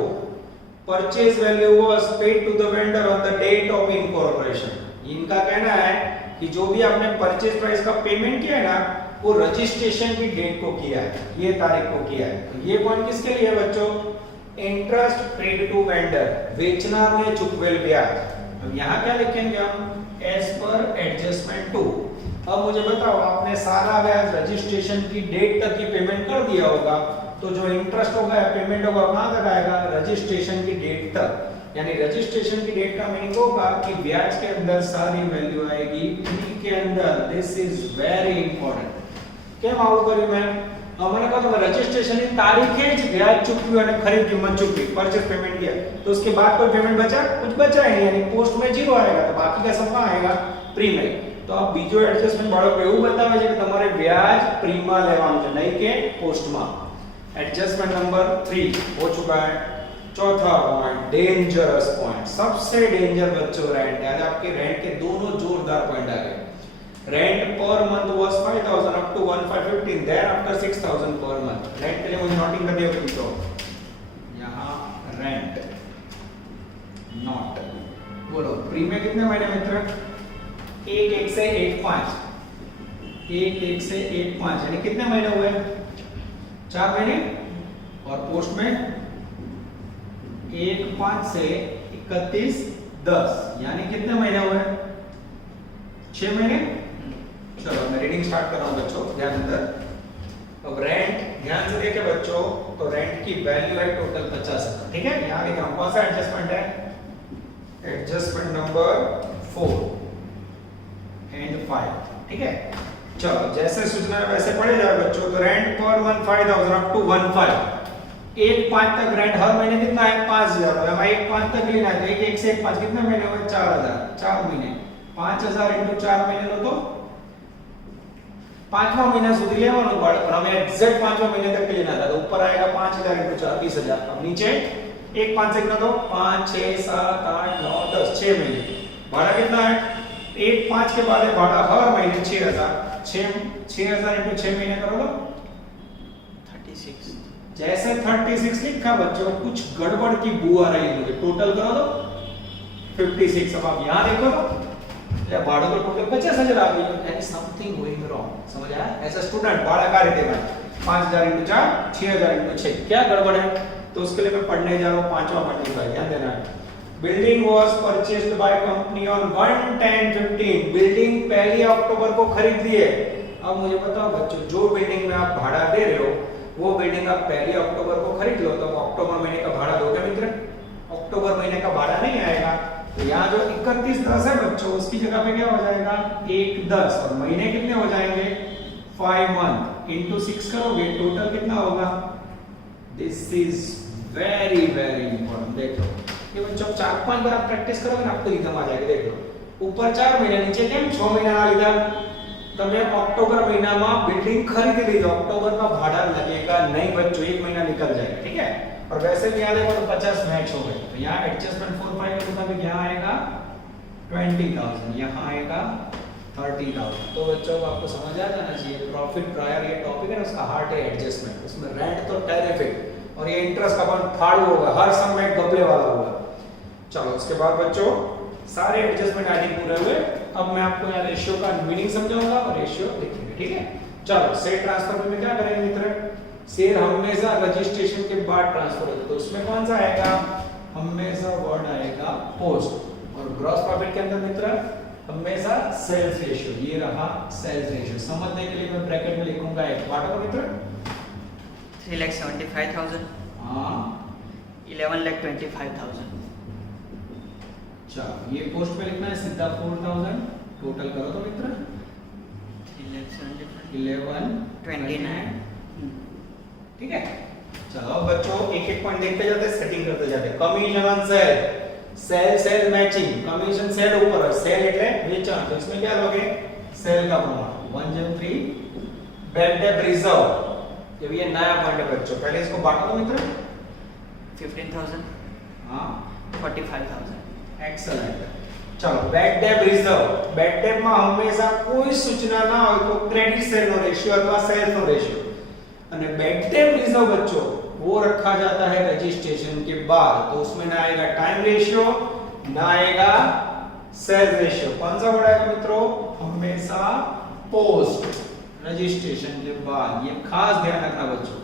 purchase value was paid to the vendor on the date of incorporation. इनका कहना है कि जो भी आपने परचेज प्राइस का पेमेंट किया है ना वो रजिस्ट्रेशन की डेट को किया है, ये तारीख को किया है. तो ये पॉइंट किसके लिए है बच्चों, इंटरेस्ट पेड टू वेंडर, बेचनार ने चुकवेल ब्याज. अब यहां क्या लिखेंगे हम, एज पर एडजस्टमेंट 2 अब मुझे बताओ, आपने सारा ब्याज रजिस्ट्रेशन की डेट तक की पेमेंट कर दिया होगा, तो जो इंटरेस्ट होगा या पेमेंट होगा कहां तक आएगा? रजिस्ट्रेशन की डेट तक। यानी रजिस्ट्रेशन की डेट का मीनिंग होगा कि ब्याज के अंदर सारी वैल्यू आएगी पी के अंदर। This is very important. કેમ આવું કર્યું મેં? મને કહો તો રजिस्ट्रेशन ની તારીખે જ વ્યાજ ચૂકવ્યું અને ખરીદ કિંમત ચૂકવી, परचेज पेमेंट किया, तो उसके बाद कोई पेमेंट बचा? कुछ बचा ही नहीं, यानी पोस्ट में जीरो आएगा, तो बाकी का सब कहां आएगा? प्री में। तो अब બીજો એડજસ્ટમેન્ટ બાળકો એવું બતાવે છે કે તમારે વ્યાજ પ્રીમાં લેવાનું છે, નહીં કે પોસ્ટમાં। एडजस्टमेंट नंबर 3 हो चुका है। चौथा पॉइंट, डेंजरस पॉइंट, सबसे डेंजर बच्चों रेंट। आज आपके रेंट के दोनों जोरदार पॉइंट आ गए। Rent per month was 5000 up to 1515, thereafter 6000 per month. Rent के लिए मुझे नोटिंग कर दिया मित्रों, यहां रेंट नोट। बोलो प्री में कितने महीने मित्र? 1 से 1 5 से 1 5 यानी कितने महीने हुए? 4 महीने। और पोस्ट में 1 5 से 31 10 यानी कितने महीने हुए? 6 महीने। चलो मैं रीडिंग स्टार्ट कर रहा हूं बच्चों, ध्यान अंदर। अब रेंट ध्यान से देखें बच्चों, तो रेंट की वैल्यू है टोटल 50,000, ठीक है। यहां लिखा हूं कौन सा एडजस्टमेंट है? एडजस्टमेंट नंबर 4 एंड 5, ठीक है। चलो जैसे सूचना है वैसे पढ़े जाए बच्चों। तो rent per month 5000 up to 15, 1 5 तक रेंट हर महीने कितना है? 5000। अब हमें 1 5 तक लेना है, तो 1 से 1 5 कितने महीने हुए? 4000, 4 महीने। 5000 into 4 महीने लो तो 5वां महीना સુધી લેવાનું બાળક, પણ અમે એક્ઝેક્ટ 5વાं મહિને તક લેના હતા, તો ઉપર આएगा 5000 into 4 20000। अब नीचे 1 5 से कितना दो? 5 6 7 8 9 10 6 महीने। भाड़ा कितना है? 1 5 के बाद है भाड़ा हर महीने 6000। 6000 into 6 महीने करो तो 36। जैसे 36 लिखा बच्चों, कुछ गड़बड़ की बू आ रही है, टोटल करो तो 56। अब आप यहां देखो तो या भाड़ा तो टोटल 50,000 आ गई, यानी समथिंग गोइंग रॉन्ग। समझ आया? ऐसा स्टूडेंट भाड़ा का रहते हैं 5000 into 4 6000 into 6, क्या गड़बड़ है? तो उसके लिए मैं पढ़ने जा रहा हूं 5वां पॉइंट का, ध्यान देना है। Building was purchased by company on 1/10/15, building 1 अक्टूबर को खरीद ली है। अब मुझे बताओ बच्चों, जो बिल्डिंग में आप भाड़ा दे रहे हो वो बिल्डिंग आप 1 अक्टूबर को खरीद लो, तो अक्टूबर महीने का भाड़ा दोगे मित्र? अक्टूबर महीने का भाड़ा नहीं आएगा। तो यहाँ जो 31 10 है बच्चों, उसकी जगह पे क्या हो जाएगा? 1 10, और महीने कितने हो जाएंगे? 5 मंथ into 6 करोगे, टोटल कितना होगा? This is very very important. देख लो ये बच्चों 4-5 बार आप प्रैक्टिस करोगे ना, आपको रिदम आ जाएगी। देख लो ऊपर 4 महीने, नीचे केम 6 महीना લીધા। તમે अक्टूबर महीना में बिल्डिंग खरीद ली, तो अक्टूबर का भाड़ा लगेगा नहीं बच्चों, 1 महीना निकल जाएगा, ठीक है। और वैसे भी यहाँ देखो तो 50 मैच हो गए, तो यहाँ एडजस्टमेंट 4-5 के मुताबिक यहाँ आएगा 20,000, यहाँ आएगा 30,000। तो बच्चों आपको समझ आ जाना चाहिए, प्रॉफिट प्रायर ये टॉपिक है ना, उसका हार्ट है एडजस्टमेंट। उसमें रेंट तो टेरिफिक, और ये इंटरेस्ट का अपन फाड़ू होगा, हर सम में गबले वाला होगा। चलो उसके बाद बच्चों सारे एडजस्टमेंट आदि पूरे हुए। अब मैं आपको यहाँ रेशियो का मीनिंग समझाऊंगा और रेशियो लिखेंगे, ठीक है। चलो शेयर ट्रांसफर में क्या करेंगे मित्र? शेयर हमेशा रजिस्ट्रेशन के बाद ट्रांसफर होता है, तो उसमें कौन सा आएगा? हमेशा वर्ड आएगा पोस्ट। और ग्रॉस प्रॉफिट के अंदर मित्र हमेशा सेल्स रेशियो, ये रहा सेल्स रेशियो। समझने के लिए मैं ब्रैकेट में लिखूंगा एक बाटो मित्र 3,75,000। हां 11,25,000। चलो ये पोस्ट पे लिखना है सीधा 4000, टोटल करो तो मित्र 11,29, ठीक है। चलो बच्चों एक एक पॉइंट देखते जाते, सेटिंग करते जाते। Commission on sale, sale sale matching, commission sale ऊपर है, सेल એટલે વેચાણ, तो इसमें क्या लोगे? सेल का प्रमाण 1/3 बैड डेट रिजर्व। ये भी नया पॉइंट है बच्चों, पहले इसको बांटो तो मित्र 15,000। हां 45,000। एक्सीलेंट। चलो bad debt reserve, bad debt में हमेशा कोई सूचना ना हो तो क्रेडिट सेल नो रेशियो अथवा सेल नो रेशियो, અને बैड डेट रिजर्व बच्चों वो रखा जाता है रजिस्ट्रेशन के बाद, तो उसमें ना आएगा टाइम रेशियो ना आएगा सेल रेशियो। कौन सा वर्ड आएगा मित्रों? हमेशा पोस्ट रजिस्ट्रेशन के बाद, ये खास ध्यान रखना बच्चों,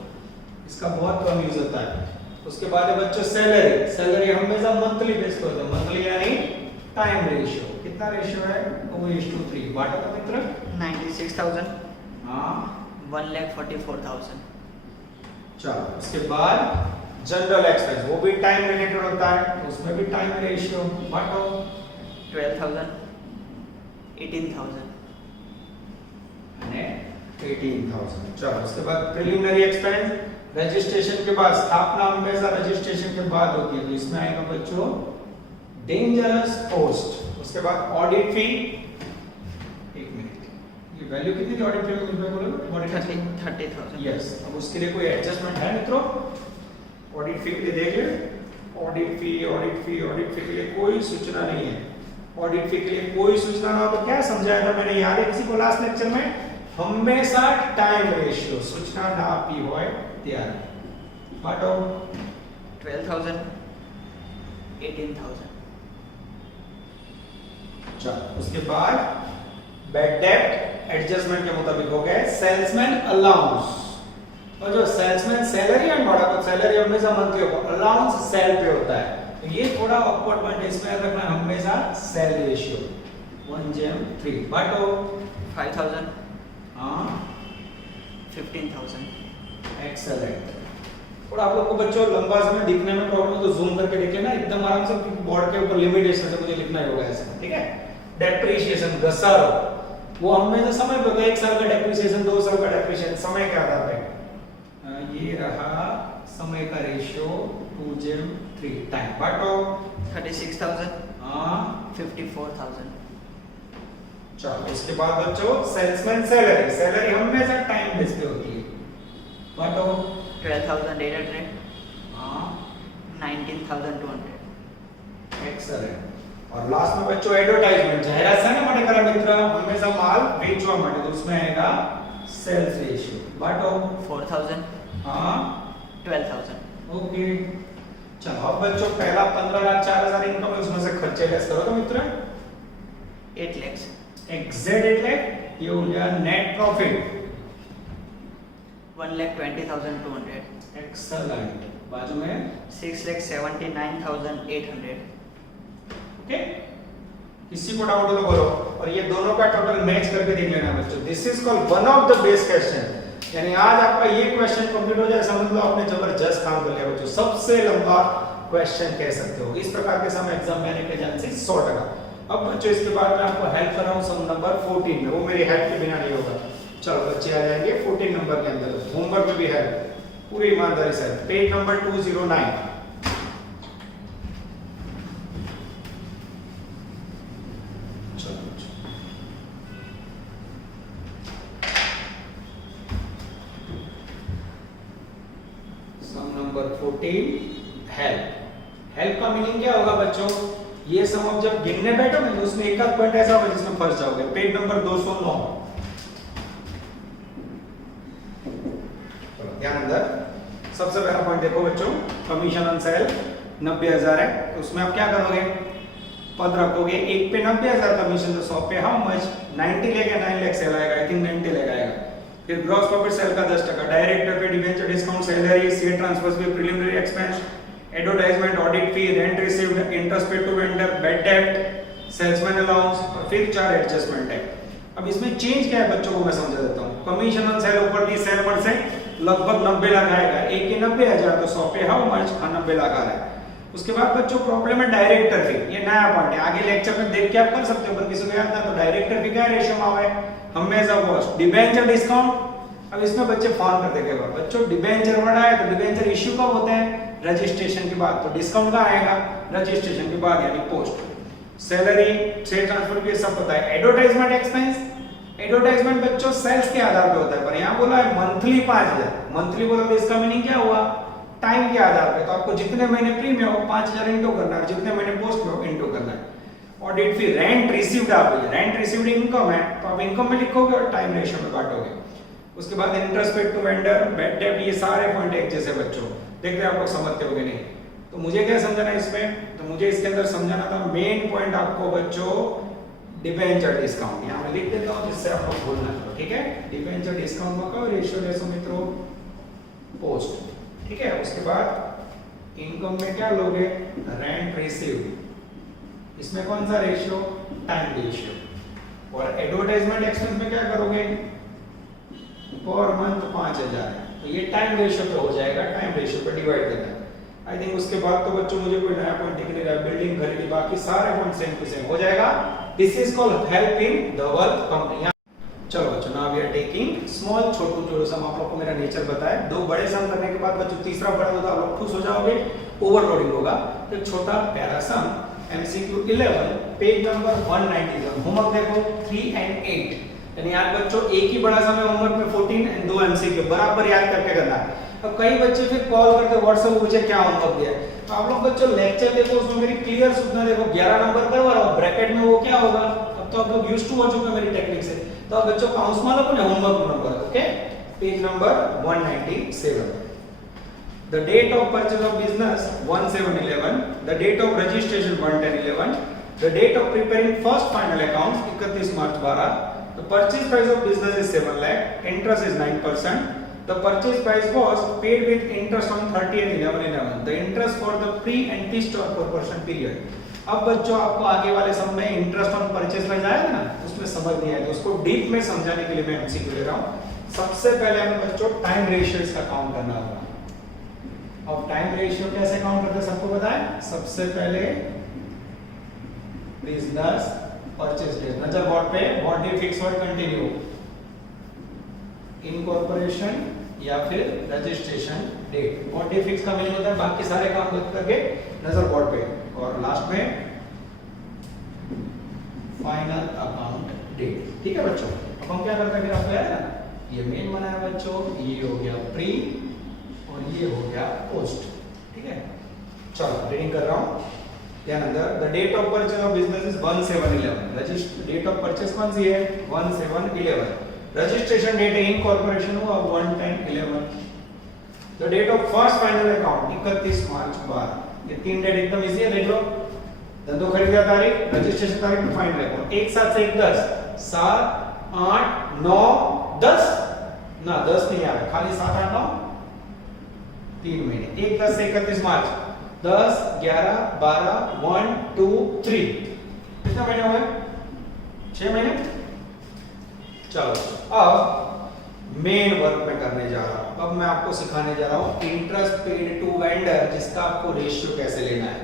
इसका बहुत कम यूज होता है। उसके बाद है बच्चों सैलरी, सैलरी हमेशा मंथली बेस पे होता है, मंथली यानी टाइम रेशियो। कितना रेशियो है 2:3 बांटा तो मित्र 96,000 हाँ 1,44,000 चलो उसके बाद जनरल एक्सपेंस वो भी टाइम रिलेटेड होता है उसमें भी टाइम रेशियो बांटो 12,000 18,000 અને 18,000 चलो उसके बाद प्रिलिमिनरी एक्सपेंस रजिस्ट्रेशन के बाद स्थापना हमेशा रजिस्ट्रेशन के बाद होती है तो इसमें आएगा बच्चों डेंजरस पोस्ट उसके बाद ऑडिट फी एक मिनट ये वैल्यू कितनी थी ऑडिट फी में बोलो 30,000 यस अब उसके लिए कोई एडजस्टमेंट है मित्रों ऑडिट फी के लिए देख ले ऑडिट फी के लिए कोई सूचना नहीं है ऑडिट फी के लिए कोई सूचना ना हो तो क्या समझाया था मैंने याद है किसी को लास्ट लेक्चर में हमेशा टाइम रेशियो सूचना ना आपी होय त्यार बाटो 12,000 18,000 चलो उसके बाद बैड डेब्ट एडजस्टमेंट के मुताबिक हो गए सेल्समैन अलाउंस और जो सेल्समैन सैलरी है बड़ा को सैलरी हमेशा मंथली होगा अलाउंस सेल पे होता है तो ये थोड़ा ऑकवर्ड पॉइंट है इसमें रखना हमेशा सेल रेशियो 1:3 बाटो 5,000 हाँ 15,000 एक्सेलेंट और आप लोग को बच्चों लंबा समय दिखने में प्रॉब्लम है तो जूम करके देख लेना एकदम आराम से बोर्ड के ऊपर लिमिटेशन से मुझे लिखना ही होगा ऐसे ठीक है डेप्रिसिएशन घसारो वो हमेशा समय पे होगा 1 साल का डेप्रिसिएशन 2 साल का डेप्रिसिएशन समय के आधार पे ये रहा समय का रेशियो 2:3 टाइम बाटो 36,000 हाँ 54,000 चलो इसके बाद बच्चों सेल्समैन सैलरी हमेशा टाइम बेस पे होती है बाटो 12,800 हाँ 19,200 एक्सेलेंट और लास्ट में बच्चों एडवर्टाइजमेंट जाहिरात છે ને માટે કરા મિત્ર હંમેશા માલ વેચવા માટે તો उसमें आएगा सेल्स रेशियो बाटो 4,000 हाँ 12,000 ओके चलो अब बच्चों पहला 15 लाख 4,000 इनकम है उसमें से खर्चे लेस करो तो मित्र 8 lakhs एग्जैक्ट એટલે ये हो गया नेट प्रॉफिट 1,20,200 एक्सेलेंट बाजू में 6,79,800 ओके किसी को डाउट हो तो बोलो और ये दोनों का टोटल मैच करके देख लेना बच्चों this is called one of the best question यानी आज आपका ये क्वेश्चन कंप्लीट हो जाए समझ लो आपने जबरदस्त काम कर लिया बच्चों सबसे लंबा क्वेश्चन कह सकते हो इस प्रकार के सम एग्जाम मैंने के जान से 100%। अब बच्चों इसके बाद मैं आपको हेल्प कर रहा हूं सम नंबर 14 में वो मेरी हेल्प के बिना नहीं होगा चलो बच्चे आ जाएंगे 14 नंबर के अंदर होमवर्क में भी हेल्प पूरी ईमानदारी से पेज नंबर 209 नंबर 14 हेल्प का मीनिंग क्या होगा बच्चों ये सम आप जब गिनने बैठो ना तो उसमें एक आध पॉइंट ऐसा होगा जिसमें फंस जाओगे पेज नंबर 209 चलो ध्यान अंदर सबसे पहला पॉइंट देखो बच्चों कमीशन ऑन सेल 90,000 है तो उसमें आप क्या करोगे पद रखोगे एक पे 90,000 कमीशन तो 100 पे हाउ मच 90 लेगा 9 लाख सेल आएगा आई थिंक 90 लेगा आएगा फिर ग्रॉस प्रॉफिट सेल का 10% डायरेक्टर पे debenture discount salary share transfers पे preliminary expense advertisement audit fee rent received interest paid to vendor bad डेब्ट सेल्समैन अलाउंस और फिर 4 एडजस्टमेंट है अब इसमें चेंज क्या है बच्चों को मैं समझा देता हूं कमीशन ऑन सेल ऊपर दी सेल पर से लगभग 90 लाख आएगा एक के 90,000 तो 100 पे हाउ मच 90 लाख आ रहा है उसके बाद बच्चों प्रॉब्लम है डायरेक्टर फी ये नया पॉइंट है आगे लेक्चर में देख के आप कर सकते हो पर किसी को याद ना तो डायरेक्टर फी क्या रेशियो में आवे हमेशा कॉस्ट डिबेंचर डिस्काउंट अब इसमें बच्चे फॉर्म कर देंगे बच्चों डिबेंचर वर्ड आया तो डिबेंचर इश्यू कब होता है रजिस्ट्रेशन के बाद तो डिस्काउंट कहां आएगा रजिस्ट्रेशन के बाद यानी पोस्ट सैलरी शेयर ट्रांसफर भी सब पता है एडवर्टाइजमेंट एक्सपेंस एडवर्टाइजमेंट बच्चों सेल्स के आधार पे होता है पर यहां बोला है मंथली 5,000 मंथली बोला तो इसका मीनिंग क्या हुआ टाइम के आधार पे तो आपको जितने महीने फ्री में हो 5,000 इनटू करना है जितने महीने पोस्ट में हो इनटू करना है ऑडिट फी रेंट रिसीव्ड आप रेंट रिसीव्ड इनकम है तो आप इनकम में लिखोगे और टाइम रेशियो में बांटोगे उसके बाद interest paid to vendor bad डेब्ट ये सारे पॉइंट एक जैसे बच्चों देखते हैं आप लोग समझते होगे नहीं तो मुझे क्या समझना है इसमें तो मुझे इसके अंदर समझाना था मेन पॉइंट आपको बच्चों डिबेंचर डिस्काउंट यहां मैं लिख देता हूं जिससे आपको भूलना है ठीक है डिबेंचर डिस्काउंट का रेशियो लेसो मित्रों पोस्ट ठीक है उसके बाद इनकम में क्या लोगे रेंट रिसीव्ड इसमें कौन सा रेशियो टाइम रेशियो। और एडवर्टाइजमेंट एक्सपेंस में क्या करोगे, पर मंथ 5000 है, तो ये टाइम रेशियो पे हो जाएगा, टाइम रेशियो पे डिवाइड करना है। आई थिंक उसके बाद तो बच्चों मुझे कोई नया पॉइंट दिख नहीं रहा, बिल्डिंग खरीदी, बाकी सारे पॉइंट सेम टू सेम हो जाएगा। This is called helping the work company. चलो बच्चों, now we are taking small छोटू जो सम। आप लोग को मेरा नेचर बताया, दो बड़े सम करने के बाद बच्चों तीसरा बड़ा होगा, आप लोग खुश हो जाओगे, ओवरलोडिंग होगा। तो छोटा प्यारा सम MCQ 11 पेज नंबर 197। होमवर्क देखो 3 and 8, यानी आज बच्चों एक ही बड़ा सम है होमवर्क में 14 and 2 MCQ बराबर याद करके करना है। अब कई बच्चे फिर कॉल करके व्हाट्सएप पूछे क्या होमवर्क दिया है, तो आप लोग बच्चों लेक्चर देखो, उसमें मेरी क्लियर सूचना देखो, 11 नंबर करवा रहा हूं, ब्रैकेट में वो क्या होगा, अब तो आप लोग यूज्ड टू हो चुके मेरी टेक्निक से। तो अब बच्चों काउंस मानो अपने homework number, okay, page number 197। The date of purchase of business 1711, the date of registration 11011, the date of preparing first final accounts 31 March 12, the purchase price of business is 7 lakh, interest is 9%, the purchase price was paid with interest on 30th 11/11, the interest for the pre and post or proportion period। अब बच्चों आपको आगे वाले सम में interest on purchase में जाएगा ना, उसमें समझ नहीं आएगा, उसको डीप में समझाने के लिए मैं एमसीक्यू ले रहा हूं। सबसे पहले हमें बच्चों टाइम रेशियो इसका काउंट करना होगा। अब टाइम रेशियो कैसे काउंट करते हैं सबको पता है। सबसे पहले बिजनेस परचेज डेट, नजर बोर्ड पे, body fix word continue, incorporation या फिर रजिस्ट्रेशन डेट। बॉडी फिक्स का मीनिंग होता है बाकी सारे काम करके नजर बोर्ड पे, और लास्ट में फाइनल अकाउंट डेट। ठीक है बच्चों, अब हम क्या करते हैं, फिर आपको याद है ना, ये मेन बनाया बच्चों, ये हो गया प्री और ये हो गया पोस्ट। ठीक है, चलो रीडिंग कर रहा हूं, ध्यान अंदर। The date of purchase of business is 1711, register date of purchase कौन सी है, 1711, रजिस्ट्रेशन डेट है इनकॉर्पोरेशन हुआ 11011, the date of first final account 31 March 12। ये तीन डेट एकदम इजी है, देख लो, धंधो खरीदा तारीख, रजिस्ट्रेशन तारीख में फाइनल अकाउंट, एक साथ से 1 10 7 8 9 10 ना 10 नहीं आ रहा, खाली 7 8 9 3 महीने, 1 10 से 31 मार्च, 10 11 12 1 2 3, कितने महीने हो गए, 6 महीने। चलो अब मेन वर्क में करने जा रहा हूं। अब मैं आपको सिखाने जा रहा हूं इंटरेस्ट पेड टू वेंडर, जिसका आपको रेशियो कैसे लेना है।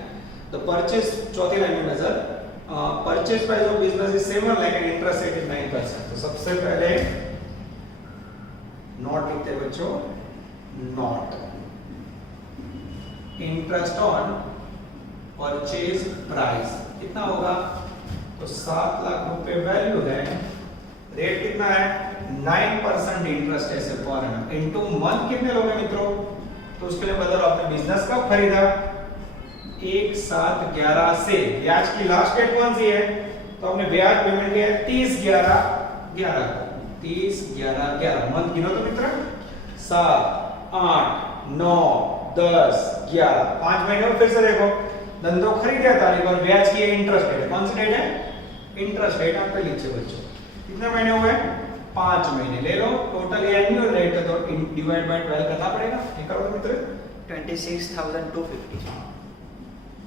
तो परचेज, चौथी लाइन में नजर, purchase price of business is 7 lakh and interest rate is 9%। तो सबसे पहले नॉट लिखते बच्चों, not interest on purchase price कितना होगा, तो 7 लाख रुपए वैल्यू है, रेट कितना है 9% इंटरेस्ट ऐसे पर एनम इनटू मंथ कितने लोगे मित्रों, तो उसके लिए बदलो, आपने बिजनेस कब खरीदा, 1 7 11 से, ब्याज की लास्ट डेट कौन सी है, तो आपने ब्याज पेमेंट किया 30 11 11 30 11 11, मंथ गिनो तो मित्र, 7 8 9 10 11, 5 महीने में। फिर से देखो, धंधो खरीदा तारीख और ब्याज की इंटरेस्ट डेट कौन सी डेट है, इंटरेस्ट रेट आप पे लीजिए बच्चों, कितने महीने हुए, 5 महीने ले लो, टोटल एनुअल रेट है तो डिवाइड बाय 12 करना पड़ेगा। ठीक करो मित्र, 26,250,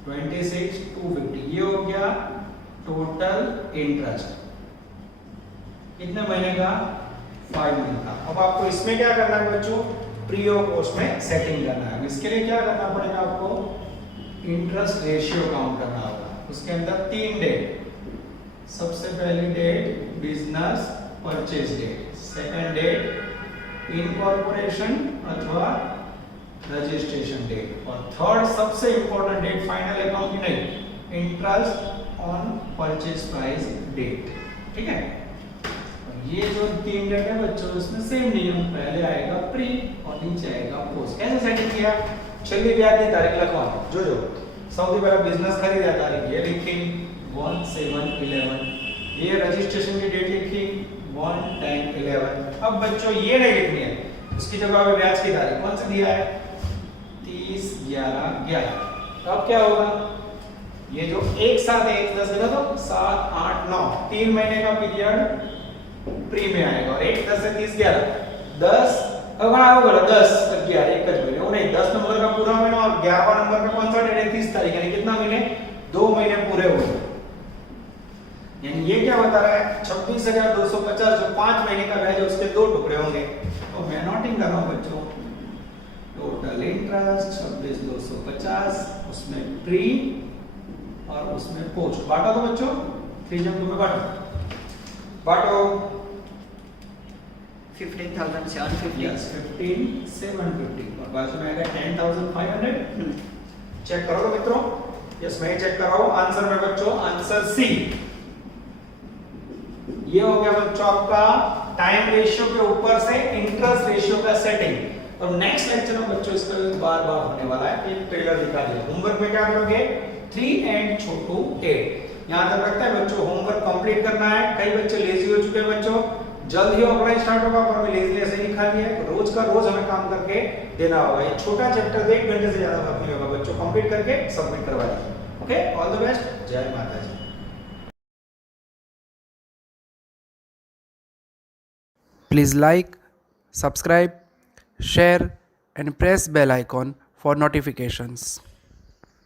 26,250, ये हो गया टोटल इंटरेस्ट, कितने महीने का, 5 महीने का। अब आपको इसमें क्या करना है बच्चों, प्री और पोस्ट में सेटिंग करना है। इसके लिए क्या करना पड़ेगा आपको, इंटरेस्ट रेशियो काउंट करना होगा। उसके अंदर 3 डेट, सबसे पहली date business purchase date, second date incorporation अथवा रजिस्ट्रेशन डेट, और थर्ड सबसे इंपॉर्टेंट डेट फाइनल अकाउंट की नहीं, interest on purchase price date. ठीक है, ये जो 3 डेट है बच्चों, इसमें सेम नियम, पहले आएगा प्री और नीचे आएगा पोस्ट। कैसे सेटिंग किया, चलिए ब्याज की तारीख लिखवाओ, जो सौदी पहला बिजनेस खरीदा तारीख ये लिखी 1/7/11, ये रजिस्ट्रेशन की डेट लिखी 1/10/11। अब बच्चों ये नहीं लिखनी है, उसकी जगह पे ब्याज की तारीख कौन सी दिया है, 30/11/11। तो अब क्या होगा, ये जो एक साथ 1 10 देना तो 7 8 9, 3 महीने का पीरियड प्री में आएगा, और 1 10 से 30 11 10, अब होगा 10 तक 11 एक महीने, वो नहीं 10 नंबर का पूरा महीना और 11वां नंबर का कौन सा डेट है, 30 तारीख, यानी कितना महीने, 2 महीने पूरे हुए। यानी ये क्या बता रहा है 26,250 जो 5 महीने का ब्याज है उसके 2 टुकड़े होंगे। तो मैं नोटिंग कर रहा हूँ बच्चों, टोटल इंटरेस्ट 26,250, उसमें प्री और उसमें पोस्ट। बांटो तो बच्चों, 3 जन तुम्हें बांटो 15,750। यस 15,750 और बाजू में आएगा 10,500। चेक करो तो मित्रों, यस मैं चेक कर रहा हूं आंसर में बच्चों, आंसर सी। ये हो गया बच्चों आपका टाइम रेशियो के ऊपर से इंटरेस्ट रेशियो का सेटिंग। और नेक्स्ट लेक्चर में बच्चों इसका बार बार होने वाला है, एक ट्रेलर दिखा दिया। होमवर्क में क्या करोगे 3 एंड छोटू 8 यहां तक रखता है बच्चों। होमवर्क कंप्लीट करना है। कई बच्चे लेजी हो चुके हैं बच्चों, जल्द ही ऑफलाइन स्टार्ट होगा पर हमें लेजीनेस ही लिखा दिया है। रोज का रोज हमें काम करके देना होगा। ये छोटा चैप्टर 1 घंटे से ज्यादा वक्त नहीं होगा बच्चों, कंप्लीट करके सबमिट करवा दीजिए। ओके, ऑल द बेस्ट, जय माता जी। Please like, subscribe, share and press bell icon for notifications.